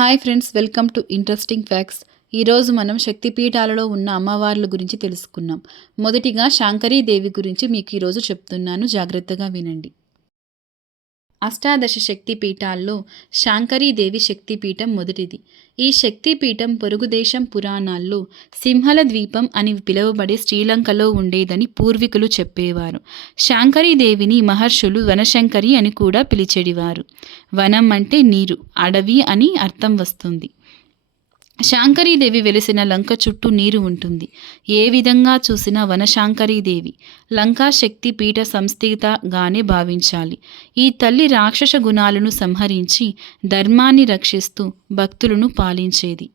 Hi friends, welcome to interesting facts. ఈరోజు మనం శక్తిపీఠాలలో ఉన్న అమ్మవార్ల గురించి తెలుసుకున్నాం. మొదటిగా శాంకరీదేవి గురించి మీకు ఈరోజు చెప్తున్నాను, జాగ్రత్తగా వినండి. అష్టాదశ శక్తిపీఠాల్లో శాంకరీదేవి శక్తిపీఠం మొదటిది. ఈ శక్తిపీఠం పొరుగుదేశం పురాణాల్లో సింహల ద్వీపం అని పిలువబడే శ్రీలంకలో ఉండేదని పూర్వీకులు చెప్పేవారు. శాంకరీదేవిని మహర్షులు వనశంకరి అని కూడా పిలిచేవారు. వనం అంటే నీరు, అడవి అని అర్థం వస్తుంది. శాంకరీదేవి వెలిసిన లంక చుట్టూ నీరు ఉంటుంది. ఏ విధంగా చూసినా వనశాంకరీదేవి లంకా శక్తి పీఠ సంస్థితగానే భావించాలి. ఈ తల్లి రాక్షస గుణాలను సంహరించి ధర్మాన్ని రక్షిస్తూ భక్తులను పాలించేది.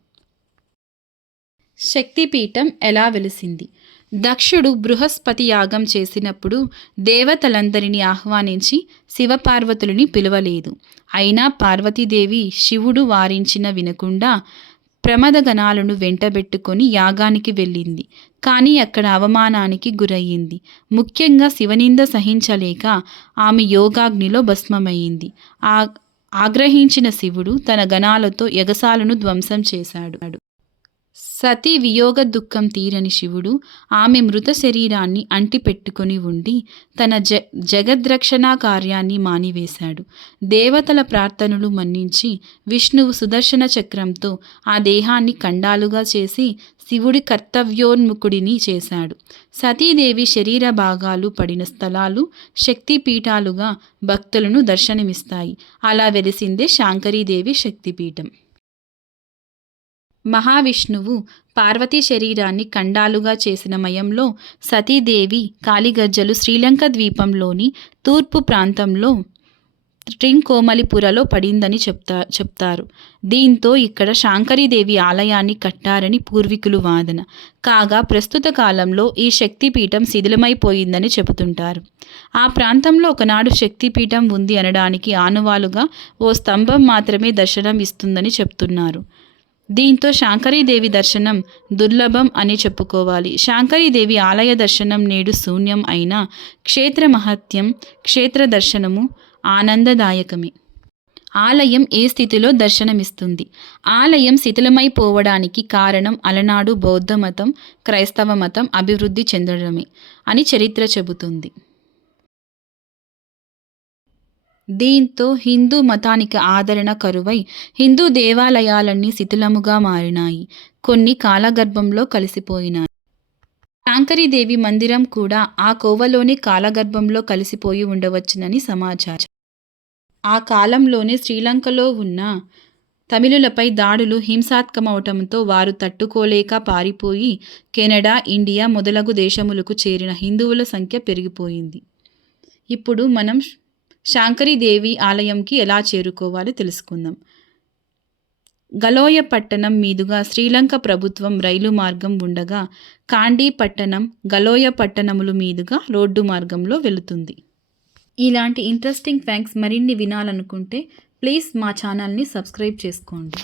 శక్తిపీఠం ఎలా వెలిసింది? దక్షుడు బృహస్పతి యాగం చేసినప్పుడు దేవతలందరినీ ఆహ్వానించి శివపార్వతులని పిలవలేదు. అయినా పార్వతీదేవి శివుడు వారించిన వినకుండా ప్రమదగణాలను వెంటబెట్టుకొని యాగానికి వెళ్ళింది. కానీ అక్కడ అవమానానికి గురయ్యింది. ముఖ్యంగా శివనింద సహించలేక ఆమె యోగాగ్నిలో భస్మమైంది. ఆగ్రహించిన శివుడు తన గణాలతో యగసాలను ధ్వంసం చేశాడు. సతీ వియోగ దుఃఖం తీరని శివుడు ఆమె మృత శరీరాన్ని అంటిపెట్టుకుని ఉండి తన జగద్రక్షణ కార్యాన్ని మానివేశాడు. దేవతల ప్రార్థనలు మన్నించి విష్ణువు సుదర్శన చక్రంతో ఆ దేహాన్ని ఖండాలుగా చేసి శివుడి కర్తవ్యోన్ముఖుడిని చేశాడు. సతీదేవి శరీర భాగాలు పడిన స్థలాలు శక్తిపీఠాలుగా భక్తులను దర్శనమిస్తాయి. అలా వెలిసిందే శాంకరీదేవి శక్తిపీఠం. మహావిష్ణువు పార్వతీ శరీరాన్ని ఖండాలుగా చేసిన మయంలో సతీదేవి కాలిగజ్జలు శ్రీలంక ద్వీపంలోని తూర్పు ప్రాంతంలో ట్రింకోమలిపురలో పడిందని చెప్తారు. దీంతో ఇక్కడ శాంకరీదేవి ఆలయాన్ని కట్టారని పూర్వీకులు వాదన. కాగా ప్రస్తుత కాలంలో ఈ శక్తిపీఠం శిథిలమైపోయిందని చెబుతుంటారు. ఆ ప్రాంతంలో ఒకనాడు శక్తిపీఠం ఉంది అనడానికి ఆనవాలుగా ఓ స్తంభం మాత్రమే దర్శనం ఇస్తుందని చెప్తున్నారు. దీంతో శాంకరీదేవి దర్శనం దుర్లభం అని చెప్పుకోవాలి. శాంకరీదేవి ఆలయ దర్శనం నేడు శూన్యం అయినా క్షేత్ర మహత్యం, క్షేత్ర దర్శనము ఆనందదాయకమే. ఆలయం ఏ స్థితిలో దర్శనమిస్తుంది? ఆలయం శిథిలమైపోవడానికి కారణం అలనాడు బౌద్ధ మతం, క్రైస్తవ మతం అభివృద్ధి చెందడమే అని చరిత్ర చెబుతుంది. దీంతో హిందూ మతానికి ఆదరణ కరువై హిందూ దేవాలయాలన్నీ శిథిలముగా మారినాయి. కొన్ని కాలగర్భంలో కలిసిపోయినాయి. శాంకరీదేవి మందిరం కూడా ఆ కోవలోని కాలగర్భంలో కలిసిపోయి ఉండవచ్చునని సమాచారం. ఆ కాలంలోనే శ్రీలంకలో ఉన్న తమిళులపై దాడులు హింసాత్మకమవటంతో వారు తట్టుకోలేక పారిపోయి కెనడా, ఇండియా మొదలగు దేశములకు చేరిన హిందువుల సంఖ్య పెరిగిపోయింది. ఇప్పుడు మనం శాంకరీదేవి ఆలయంకి ఎలా చేరుకోవాలో తెలుసుకుందాం. గలోయ పట్టణం మీదుగా శ్రీలంక ప్రభుత్వం రైలు మార్గం ఉండగా కాండీ పట్టణం, గలోయ పట్టణములు మీదుగా రోడ్డు మార్గంలో వెళుతుంది. ఇలాంటి ఇంట్రెస్టింగ్ ఫ్యాక్ట్స్ మరిన్ని వినాలనుకుంటే ప్లీజ్ మా ఛానల్ని సబ్స్క్రైబ్ చేసుకోండి.